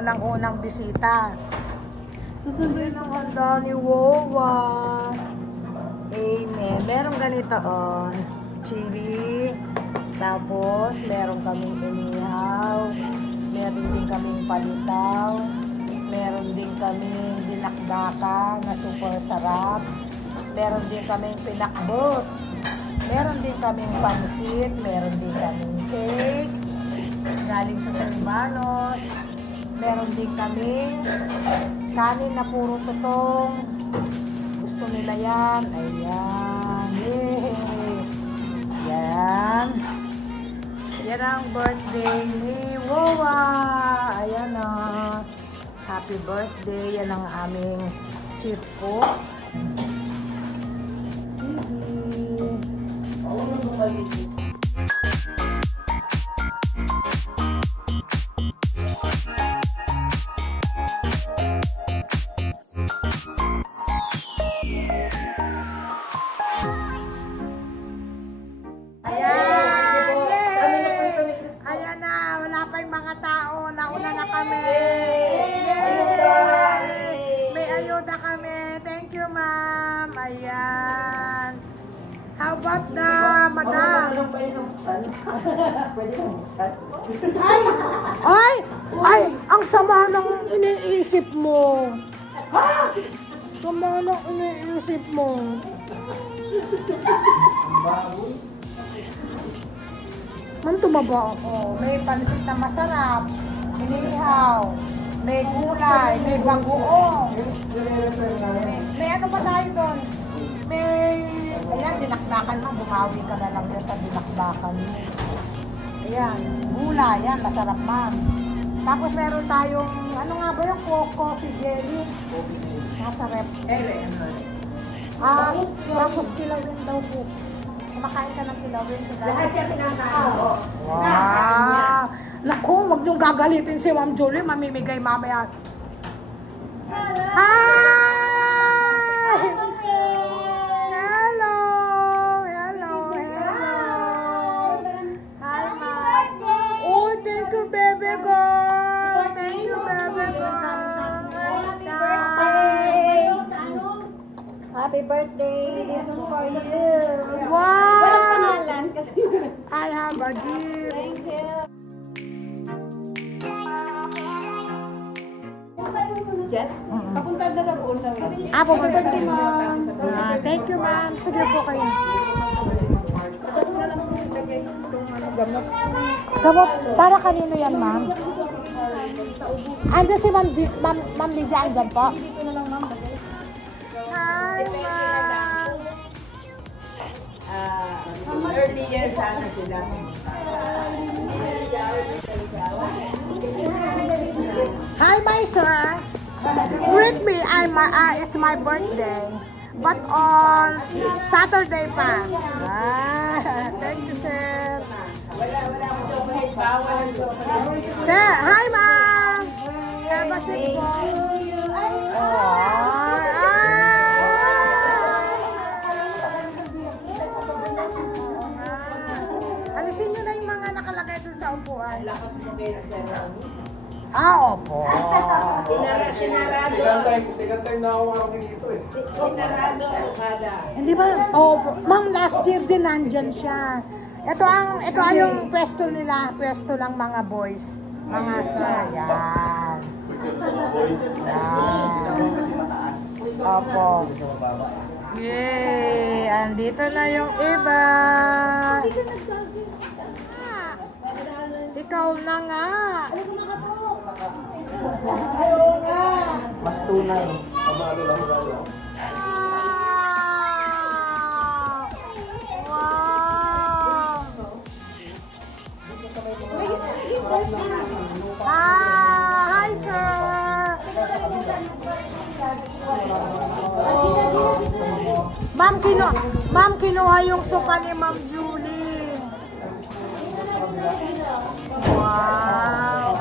unang-unang bisita. Susunod ang handa ni Wawa. Amen. Meron ganito, oh. Chili. Tapos, meron kaming inihaw. Meron din kaming palitaw. Meron din kaming dinakdaka na super sarap. Meron din kaming pinakbot. Meron din kaming pansit. Meron din kaming cake. Galing sa San Ibanos. Meron din kaming kanin na puro tutong. Gusto nila yan. Ayan. Yay! Yan. Yan ang birthday ni Wawa. Ayan o. Happy birthday. Yan ang aming chief cook. Ayan. How about the madam? Pwede mo buksan? Ay! Ang sama ng iniisip mo. Sama ng iniisip mo. Mantumaba ako. May pansit na masarap. Inihaw. May gulay. May bagoong. May ano pa tayo doon? Ayan, dinakdakan mo. Bumawi ka na lang yan sa dinakdakan mo. Ayan, gulay. Yan, masarap man. Tapos meron tayong, ano nga ba yung coffee jelly? Masarap. Tapos kilawin daw po. Kumakain ka ng kilawin. Lahat siya pinakain. Wow! Naku, wag niyong gagalitin si Ma'am Julie. Mamimigay mamaya. Hi! Hello! Hello! Hello! Hi, Ma'am. Oh, thank you, baby girl. Thank you, baby girl. Happy birthday. This is for you. Wow! Walang pangalan kasi. I have a gift. Thank you. Jet? Papunta na sa buong namin. Pupunta si Ma'am. Thank you, Ma'am. Sige po kayo. Gamot. Para kanino yan, Ma'am? Andiyan si Ma'am Lydia. Andiyan po. Hi, Ma'am. Earlier sana sila. Hi, my sir. Greet me. It's my birthday. But on Saturday pa. Thank you, sir. Wala akong chocolate. Bawal ang chocolate. Sir, hi, ma'am. Have a seat po. Alisin nyo na yung mga nakalagay dun sa upuan. Lakas mo kayo na Opo. Sinarado. Second time na ako dito eh. Sinarado kada. Hindi ba? Ma'am, last year din nandyan siya. Ito ay yung pwesto nila, pwesto ng mga boys. Mga sir, yan. Yan. Opo. Yay! Andito na yung iba. Ikaw na nga. Ayaw nga. Mas tunay. Pamalo lang galo. Hi, sir. Ma'am, kinuha yung sopa ni Ma'am Julie. Wow.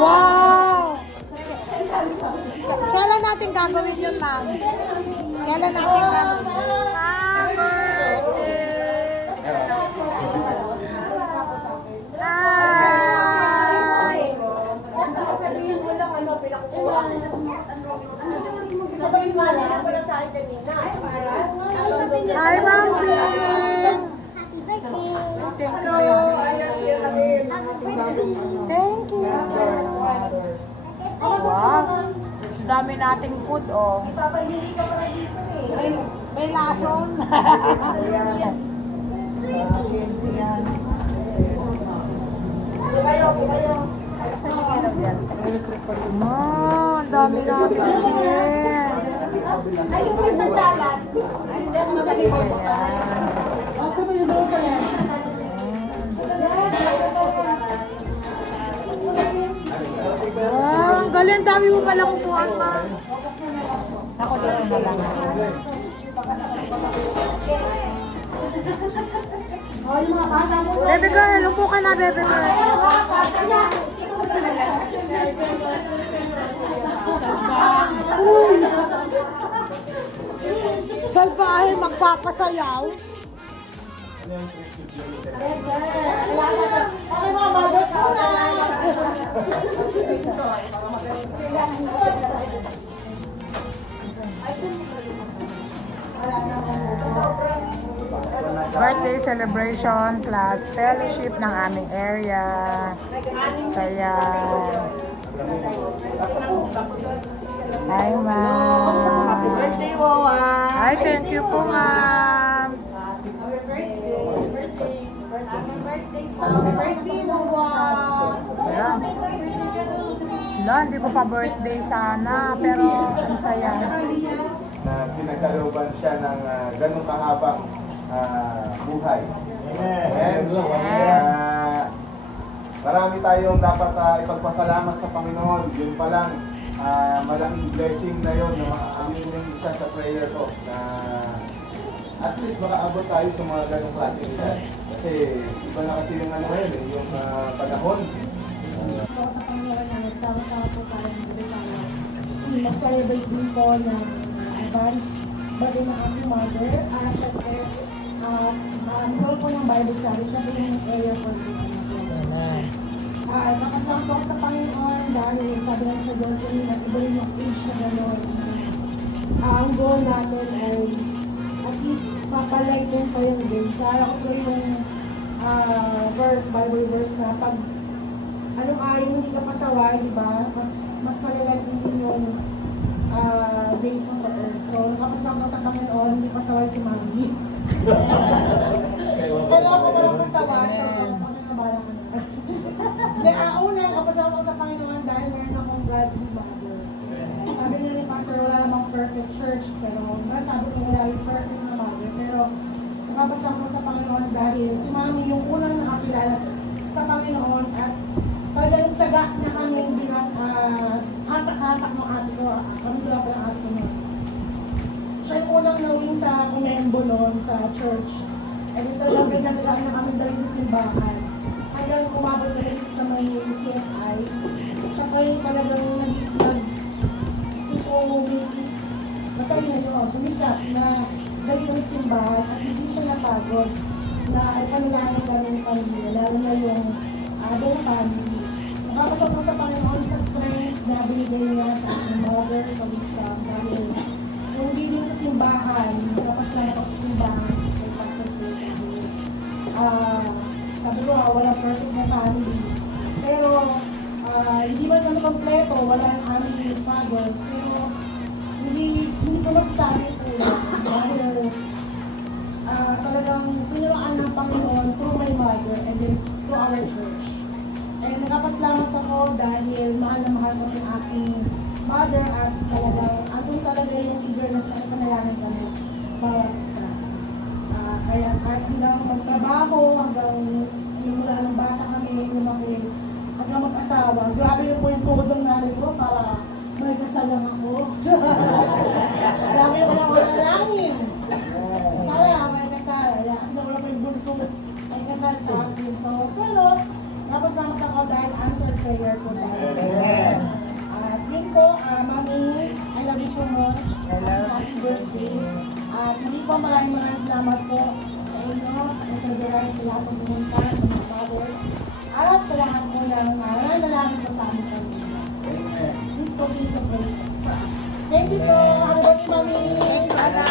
Wow. Kailan natin gagawin yun, ma'am? Kailan natin gagawin? Happy birthday. dami nating food, oh. Ipapalili ka pala dito eh. May lason. Ayan. Sa PNC yan. Bukayo. Saan yung ilaw yan? Ang dami natin chair. Ay, yung may sandalan. Ay, hindi ako nalagay ko. Ayan. Ako mo yung doon sa yan. Wow, ang galing. Dami mo palang upuan, ma. Ako dito na lang. Oh, yung mga bata mo. Baby girl, upo ka na, baby girl. Salbahe, magpapasayaw. Okay, mga mothers ko na. Birthday celebration plus fellowship ng aming area. Saya. Hi, ma'am. Happy birthday, Wawa. Hi, thank you po, ma'am. Happy birthday, Wawa. Ayan. Wala, hindi ko pa birthday sana, pero ang saya. Na pinagkalooban siya ng ganong kahabang buhay. Amen. Marami tayong dapat ipagpasalamat sa Panginoon. Yun pa lang, malaking blessing na yun. Yun yung isa sa prayer ko na at least makaabot tayo sa mga ganong klaseng edad. Kasi iba na kasi yung ano ngayon, yung panahon. Sa Panginoon na nagsama-sama po tayo ng Pilipino. Mag-celebrate din po ng advance birthday ng aking mother. Siyempre, ang goal po ng Bible study, siya po yung area for the nakasama po ako sa Panginoon dahil sabi lang siya doon kung iba rin yung age na gano'n. Ang goal natin ay at least papalighten po yung day. Sara ko po yung verse, Bible verse na pag anong ayaw hindi ka pasaway, di ba? Mas malalagin din yung days mo sa earth. So, nakapasama ko sa Panginoon, hindi pasaway si Mami. Pero ako walang pasaway, so pagkakabayan ko na. Una, nakapasama ko sa Panginoon dahil meron akong godly mother. Sabi nga ni Pastor, wala namang perfect church, pero sabi ko wala yung perfect na mother. Pero nakapasama ko sa Panginoon dahil si Mami yung unang nakakilala sa Panginoon at talagang tiyaga na kami hatak-hatak ng ate ko. Kami ko lang ang ate ko noon. Siya yung unang nawin sa Kunembo noon sa church. And talagang pinagagaan na kami dahil sa simbahan. Hanggang umabot na rin sa may CSI. Siya pa yung talagang nag-susulit. Basta yun yun, sumikat na dahil yung simbahan at hindi siya napagod na ipanilangin kami ng pamilya, lalo na yung buong family. Nakapasok ko sa Panginoon sa strength na binigay niya sa aking mother, sa wisdom, dahil yung hindi sa simbahan, tapos lang ako sa simbahan, sa Pastor Peter. Sabi ko, walang perfect na family. Pero, hindi man naman kompleto, wala ang aming father, pero hindi ko masasabi ito dahil talagang piniraan ng Panginoon through my mother and then through our church. And nakapaslamat ako dahil mahal na mahal ko yung aking mother at talagang andun talaga yung eagerness na panalangin kami bawat isa. Kaya hanggang magtrabaho, hanggang mula ng bata kami, lumaki, hanggang mag-asawa. Grabe yung po yung tuhod ng nanay ko para may kasal lang ako. Grabe yung walang manalangin. Sana may kasal. Kasi wala pa yung bunso may kasal sa akin. So, pero, tapos naman ako dahil answered prayer ko dahil. At yun po, Mami, I love you so much. Happy birthday. At hindi po maraming salamat po sa inyo, sa Consideray, sa lahat ng pumunta, sa mga fathers. At sa lahat po ng nalangin po sa aming pamilya. Please continue to pray for us. Thank you po. Happy birthday, Mami. Thank you, Ana.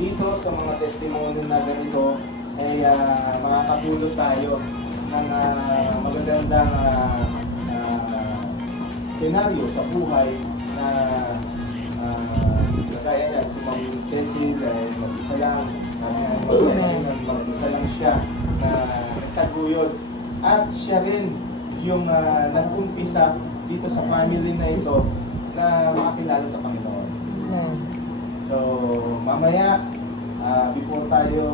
Dito sa mga testimony na ganito ay makakatulog tayo ng magagandang senaryo sa buhay na kagaya yan, si Ma'am Cecil ay mag-isa lang, mag-isa lang siya na nagtaguyod. At siya rin yung nag-umpisa dito sa family na ito na makakilala sa Panginoon. So, mamaya, before tayo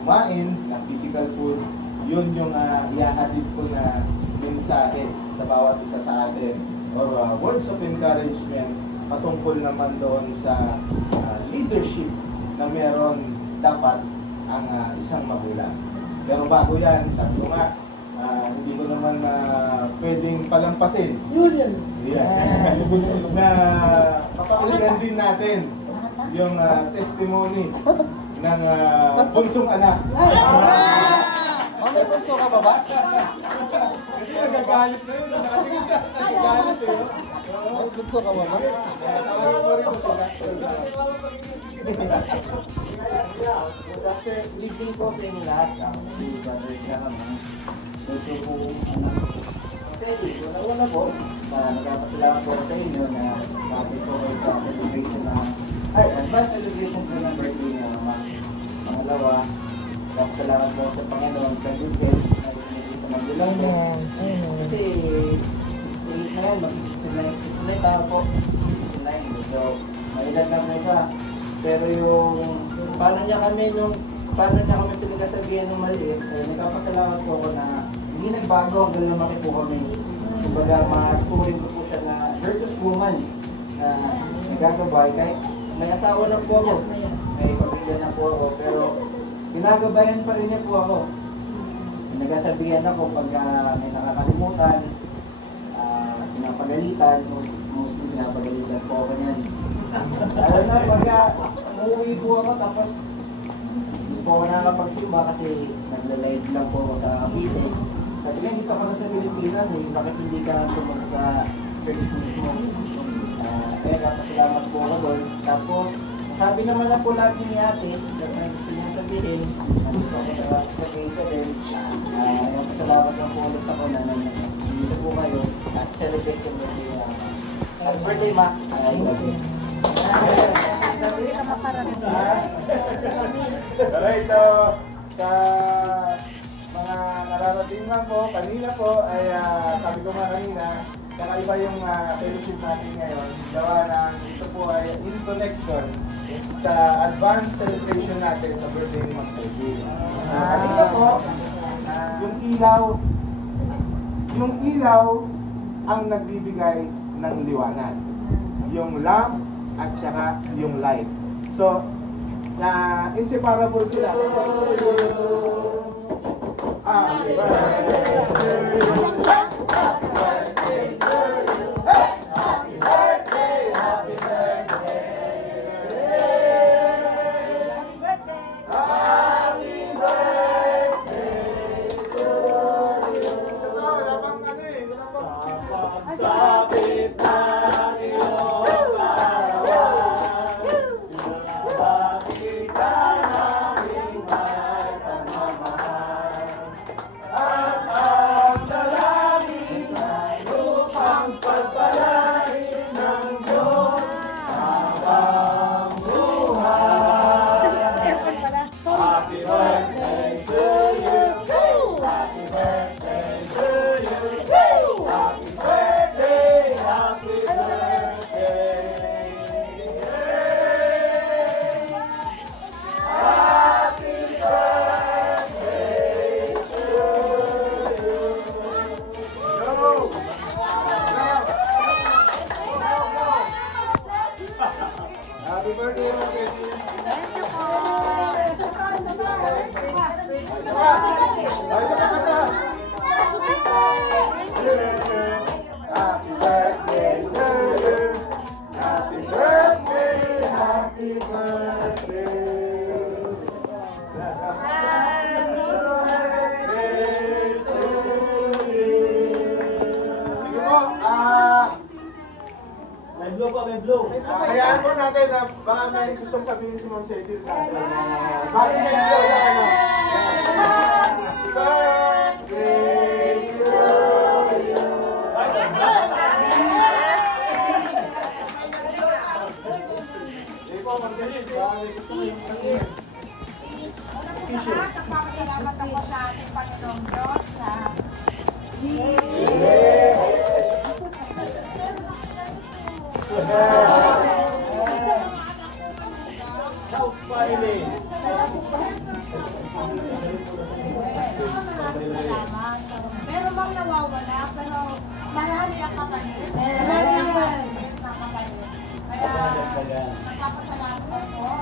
kumain ng physical food, yun yung iahatid ko na mensahe sa bawat isa sa atin or words of encouragement patungkol naman doon sa leadership na meron dapat ang isang magulang. Pero bago yan, sabi ko nga, hindi ko naman pwedeng palampasin. Julian. Yeah. Na mapakinggan din natin yung testimony ng bunsong anak. May bunso ka ba ba? Kasi nagagalit na yun. Nakatingin sa nagagalit eh. May bunso ka ba ba? Tawagin mo rin ko sila. After leaving po sa inyo lahat, si Brother Graham, ito po anak ko. Kasi una po, nagpapasalamat po sa inyo na bakit po kayo sa celebration na, advance celebration po ng birthday na naman. Pangalawa, salamat po sa Panginoon sa good health na ibigay sa magulang mo. Kasi, ngayon, mag-69 tayo po. 69, so, mailan lang na siya. Pero paano niya kami pinagsasabihan ng maliit, nagpapasalamat po ako na hindi nagbago hanggang lumaki po kami. Kumbaga, maturing ko po siya na virtuous woman na nagagabay. Kahit may asawa na po ako, may pamilya na po ako, pero ginagabayan pa rin niya po ako. Nagsasabihan ako pagka may nakakalimutan, pinapagalitan, mostly pinapagalitan po ako niyan. Lalo na pagka umuwi po ako tapos hindi po ako nakakapagsimba kasi nagla-live lang po ako sa Cavite. Sabi nga, dito ako na sa Pilipinas bakit hindi ka pumunta sa church mismo? Kaya kapasalamat po ako doon. Tapos, sabi naman na po lahat ni ate, na gusto niya sabihin, gusto ko sa Cavite din. Pasalamat lang po ulit ako na dito po kayo at celebrate yung birthday. Happy birthday, Ma! I love you. Alright, so sa mga nararating lang po, kanina po ay sabi ko nga kanina, kakaiba yung fellowship natin ngayon. Gawa ng ito po ay in connection sa advanced celebration natin sa birthday ni Mang Cecil. Kanina po, yung ilaw ang nagbibigay ng liwanag. Yung lamp at saka yung light. So, inseparable sila. Happy birthday to you. Happy birthday to you. Happy birthday, happy birthday. Happy birthday to you. Isa pa, wala bang ano eh. Wala bang sabit na hayaan po natin na baka may gustong sabihin si Ma'am Cecil sa atin. Bakit may video na ano? Happy birthday to you. Pero bang nawawala, pero marami ang kapatid. Marami ang kapatid na kapatid. Kaya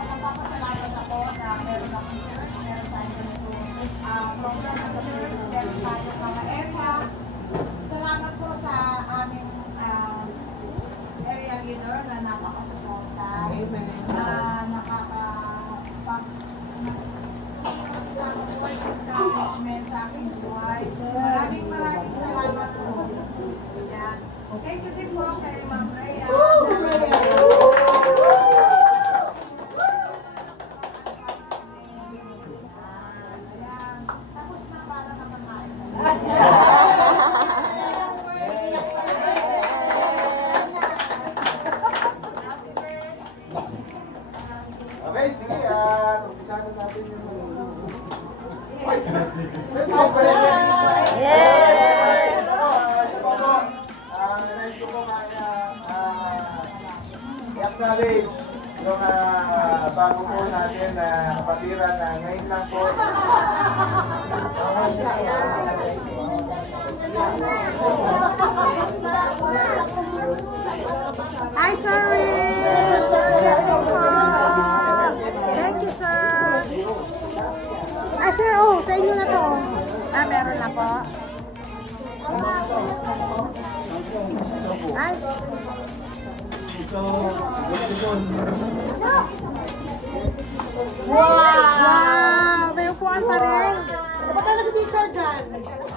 nagpapasalamat ako na meron akong church, meron tayo ganito program sa church, meron tayo mga area. Salamat po sa aming area leader na napakasuporta. Encouragement sa aking buhay. Maraming salamat po. Yan. Thank you din po kay Ma'am Rhea. Ayan. Tapos na para nakakain. Okay, sige, umpisahan natin yung... Yay! Nice ko po i-acknowledge yung bago po natin na kapatiran na ngayon lang po. Hi, Sir Rich! Good evening po! Thank you, sir! Ah, sir, oh, sa inyo na to. Ah, meron na po. Ay! Wow! May upuan pa rin. Dapat talaga si picture dyan.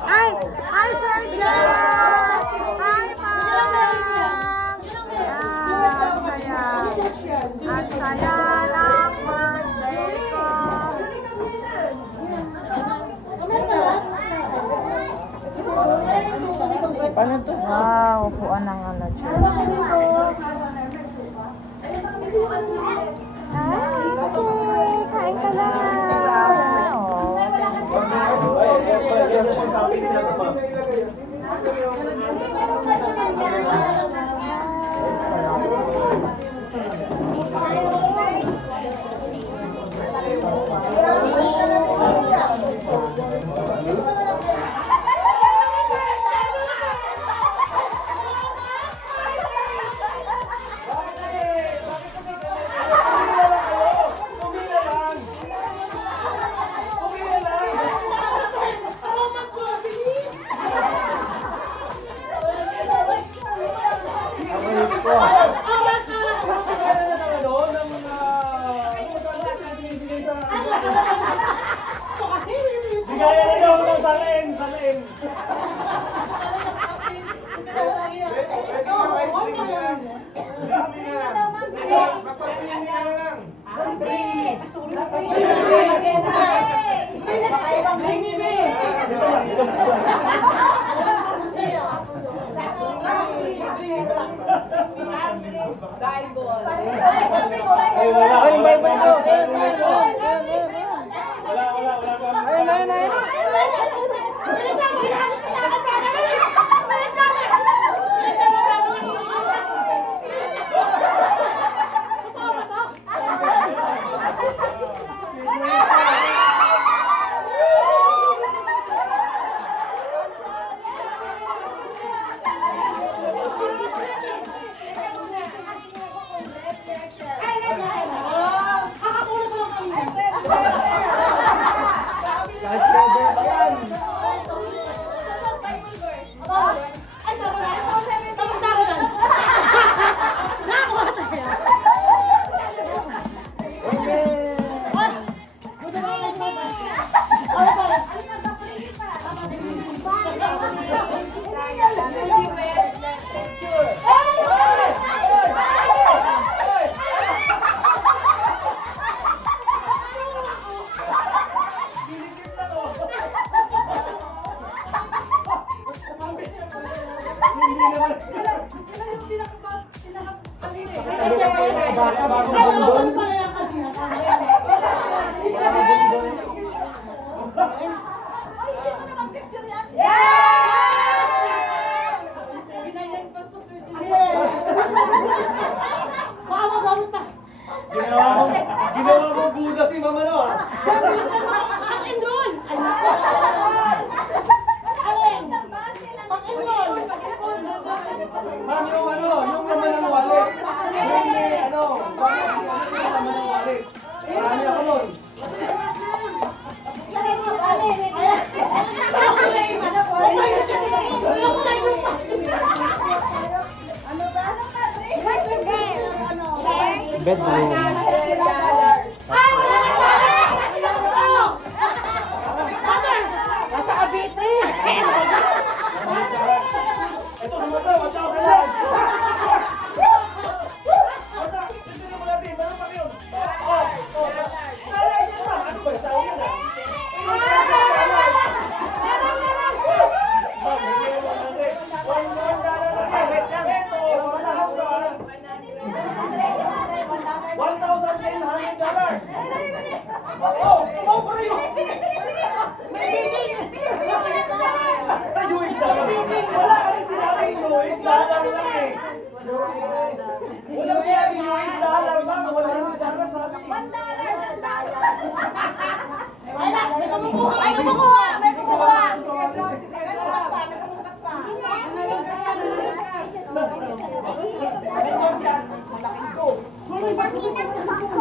Ay! Hi, Sir Jack! Hi, ma'am! Ang saya. Ang saya ng birthday ko. Paano to? Wow, upuan ng ano, church. Ay, okay. Kain ka na. Yeah! Ma'am, yung ano, yung naman ng wallet. Yung may ano, wallet, yung naman ng wallet. Marami ako nun. Bedroom. Nasa Cavite. Ito naman daw, watch out ka lang. Tignan mo natin, meron pa yun. Nalay yan lang. Ano ba, sao yan ah? Ma'am, hindi mo natin. $1 lang. Wait lang. Ito, $1,800. Oh, oh, for you. US dollar. Wala ka rin sinabing US dollar lang eh. Wala sinabing US dollar lang. Wala US dollar sabi. May kumukuha. May kumukuha. Malaking ko.